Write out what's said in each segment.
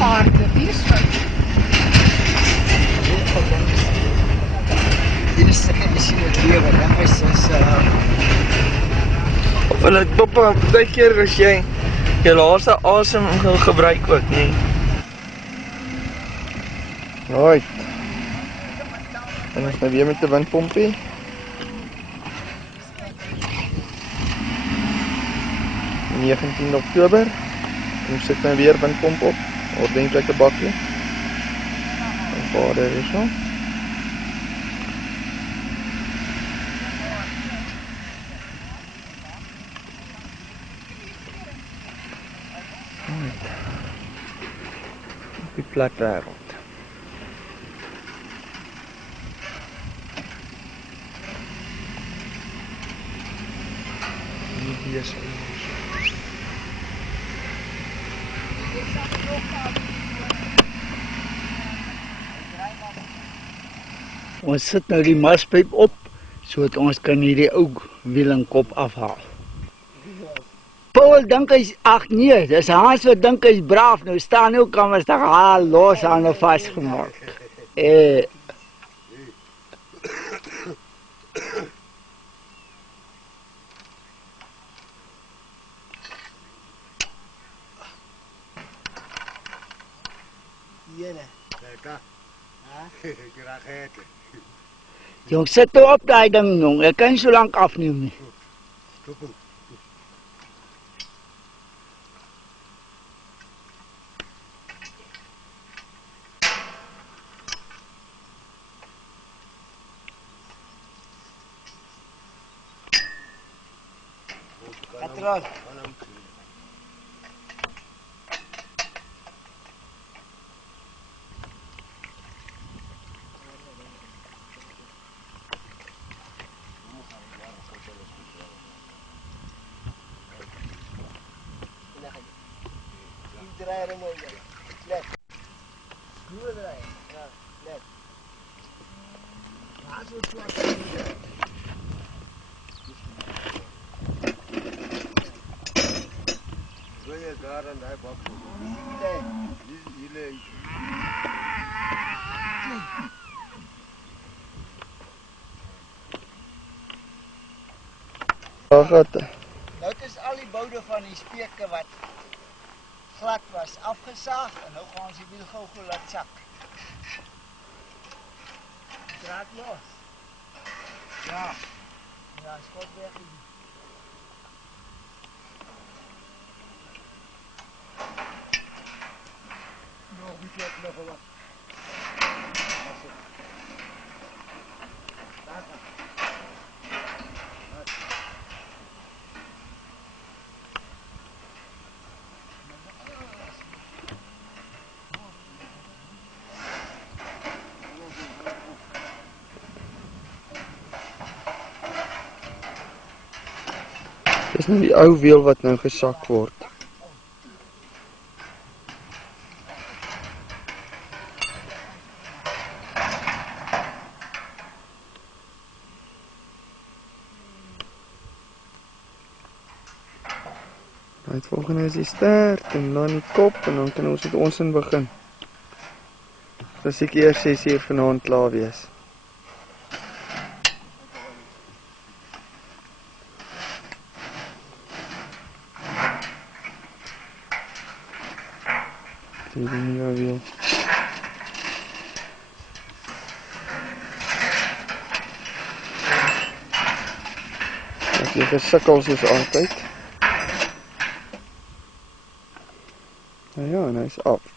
paarde weeshuis. Hier is de missie met lewe, dan is En het papa, baie keer as jy jou laaste asem gebruik ook, nie? Right. En ons nou weer met die windpompie. Die 19 Oktober. En ons sit nou weer windpomp op. Ordentlike bakkie. En vader is so. Die plat wêreld. Hier is ons sit nou die maspyp op, sodat ons kan hierdie ou wielenkop afhaal. Paul dink hy's, ag nee, dis Hans wat dink hy's braaf, nou staan nou kamers daar haal los aan nou vasgemaak. Jene. Lekker. Graag eten. Jong, sit nou op daai ding, jong. Ek kan so lank afneem nie. Patroon. Draai er mooi in. Let. Groe draai. Ja, let. Ja, so swart. Goeie daar aan daai bak. Hier. Nou is al die boude van die speke wat glad was afgesaag en nou gaan ons die wiel gou laat sak. Draad los. Ja. Ja, skot weg. Nog een keer nog wat. Dis nou die ou wiel wat nou gesak word. Het volgende is die stert en dan die kop en dan kan ons met ons in begin. Dus ek eers 6 uur vanaand klaar wees. Die nieuwe wiel. Ek jy gesukkel soos altyd. Nou ja, en hy is af.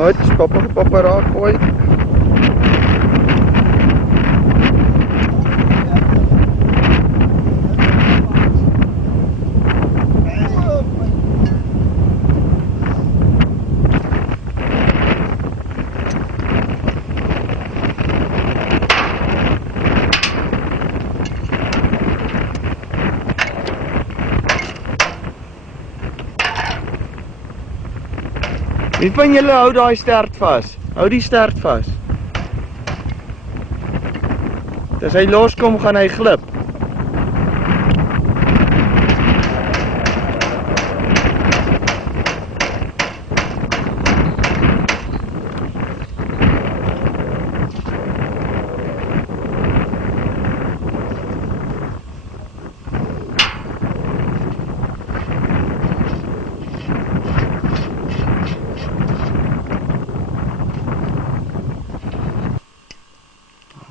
Goed, papa raak gooi. Wie van julle hou daai stert vas? Hou die stert vas. As hy loskom, gaan hy glip.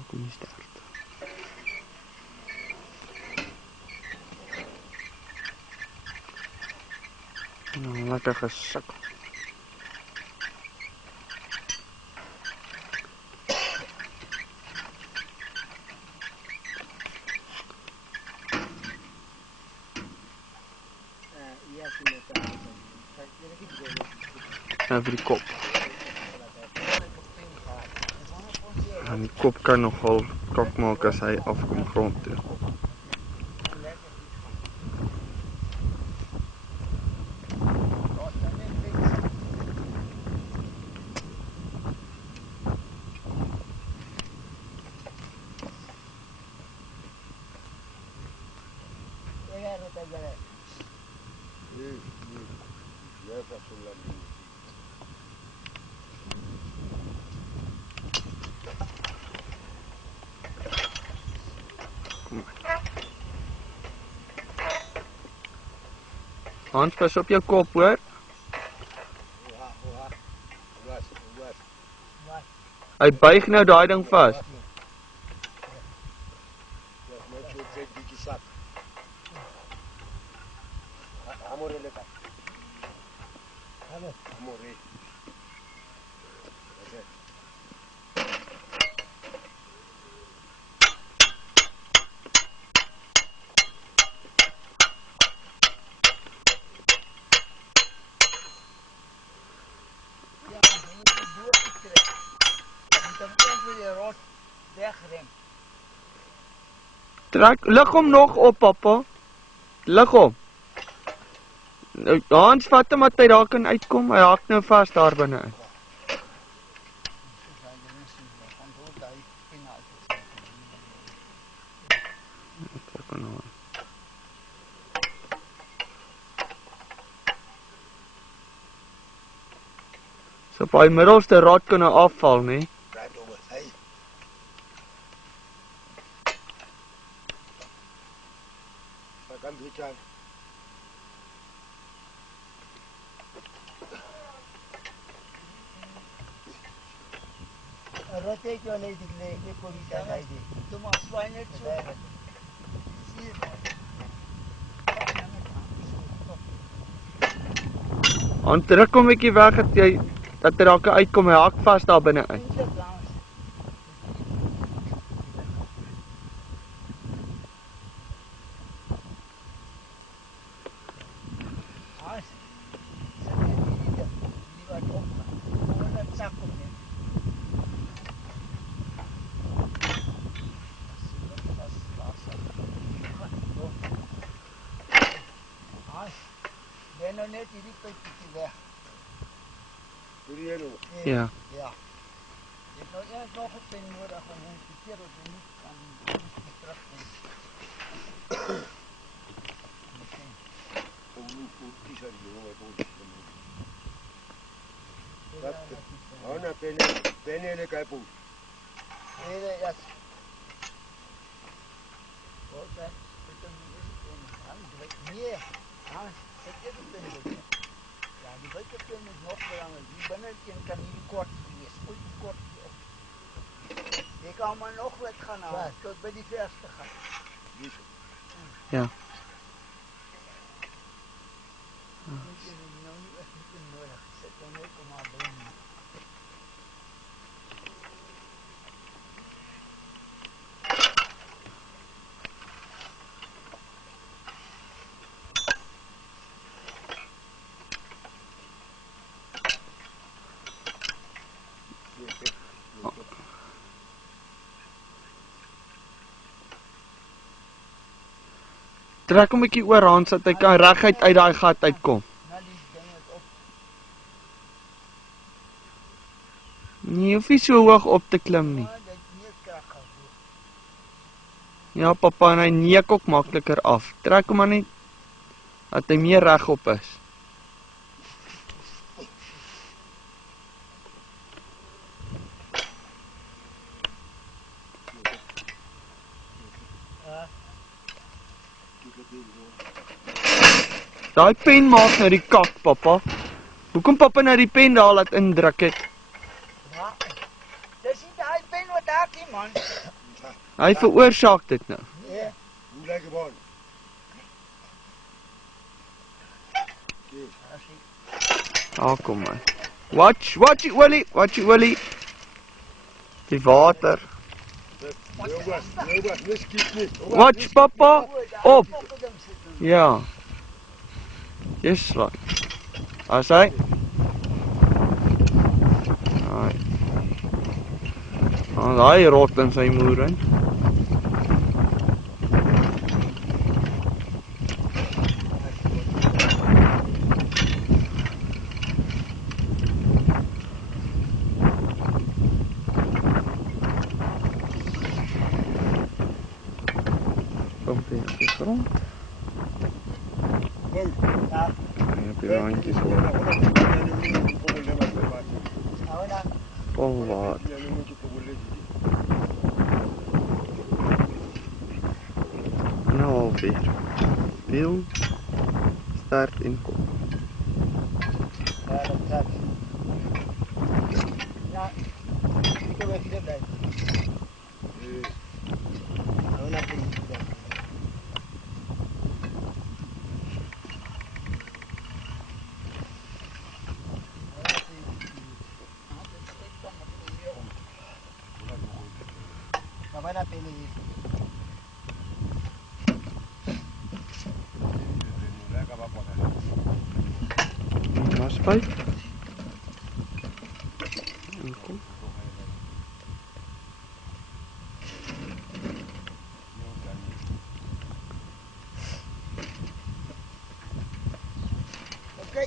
Kom die stert. Nou, lekker gesukkel. Ja, vir die kop. En die kop kan nogal kak maak as hy afkom grond toe. Hans, pas op jou kop hoor. Hy buig nou daai ding vas. Trek, lig hom nog op, papa. Lig hom. Hans, vat hom dat hy daar kan uitkom. Hy hak nou vast daar binne in. So op die middelste rad kan hy afval, nie? Rotate jou net die lege voor die tijd uit. Doe maar zwaai net zo. Zie je. Han druk hom 'n bietjie weg dat hy daar kan uitkom. Hy hak vas daar binne in. Ben nou net hierdie puntjie weg. Ja. Ja. Jy het nou eers nog 'n pen nodig om hom te keer dat hy nie kan terugkom. Ahora pene le cae pus. Ja. Nee, Hans, het is een pen. Ja, die buitenpin is nog belangrijk. Die binnenkant kan hier kort wees, ooit kort. Je kan maar nog wat gaan halen, tot bij die verste gaan. Ja. Moet je nou niet echt niet nodig. Zet dan ook maar binnen. Trek hom 'n bietjie oor Hans dat hy kan reguit uit daai gat uitkom. Nou die ding het op. Nie hoef nie so hoog op te klim nie. Maar dit nie krag gehou. Ja, papa, en hy neek ook makliker af. Trek hom maar net dat hy meer regop is. Daai pen maak nou die kak, papa. Hoekom papa nou die pen daar laat indruk het? Ja. Dis nie daai pen wat daar die man. Hy veroorsaak dit nou. Nee. Hoe lyk die baan? Kom man. Watch it, Willie. Die water. Nee, nie skiet nie. Watch, papa. Op. Ja. Just right. As hy. Hy rot in sy moer in. Kom weer op die grond. Ja. En op die randjes hoor. Vol water. Nou alweer. Wiel, start en kom. Ja, dat trek. Ja. Ik heb even dit bij. Nou, dat is het. Vai na pele isso. Maspijp. En kom. Oké.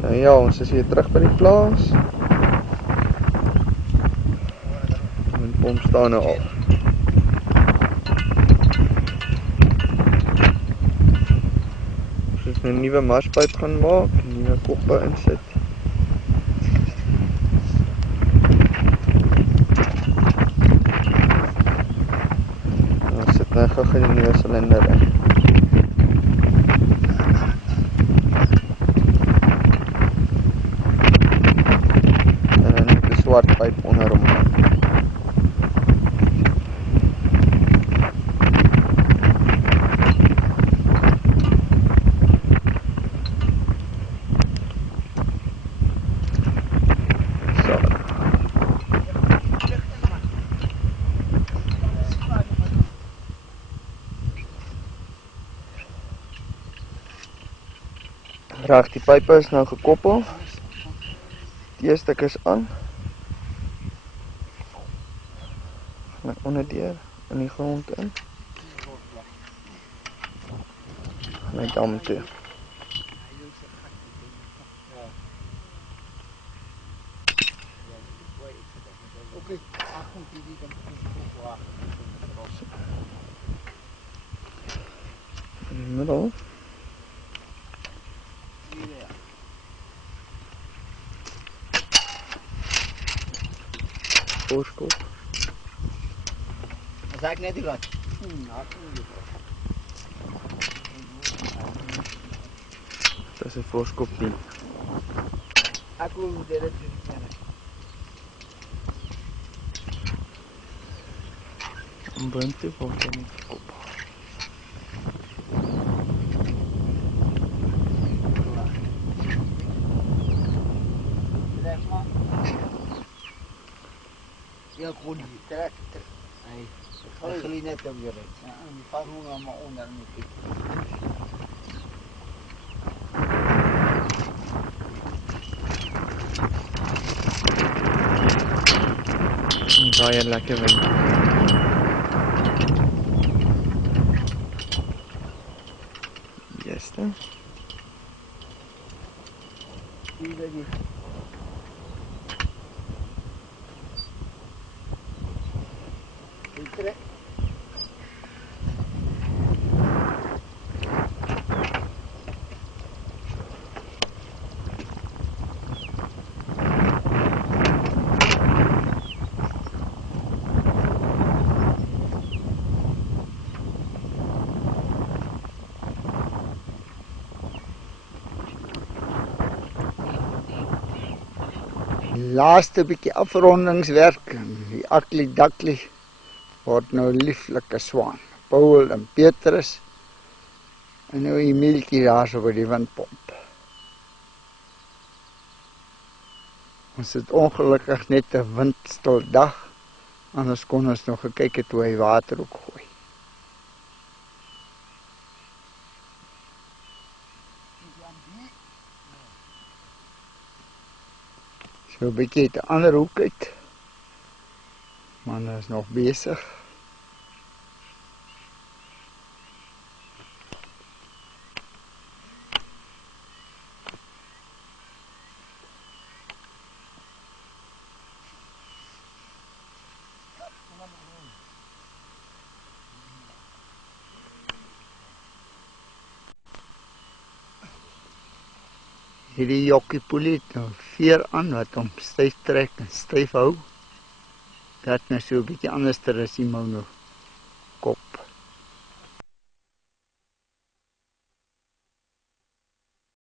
Nou ja, ons is hier terug by die plaas. En pomp staan nou al. Ons is nou 'n nuwe marspyp gaan maak, 'n nuwe koppe insit. Ons sit nou gou die nuwe silinder in. Swart pyp onder hom. So. Reg, die pype is nou gekoppel. Die stuk is aan. Onderdeur in die grond in. En hy dam toe. Oké, achtung, die kan In die middel. Voorskop. Zeg ik net die gat. Dat is een voorskop nie. Ik wil dit niet. Om boontoe word hy nie gekop. goed die trek. Hy gly net op weer uit. Ja, en die vat hom nou maar onder in die piek. Baie lekker wind. Yes, dan. Die dat die trek. Laaste bietjie afrondingswerk en die Akli Dakli word nou lieflike swaan. Paul en Petrus en nou Emieltjie daar so by die windpomp. Ons het ongelukkig net 'n windstil dag, anders kon ons nog gekyk het hoe hy water ook gooi. So 'n bietjie uit 'n ander hoek uit. Man is nog besig. Hierdie jokkie poelie het nou veer aan wat hom styf trek en styf hou. Dat nou so 'n bietjie anderster as die mou nog.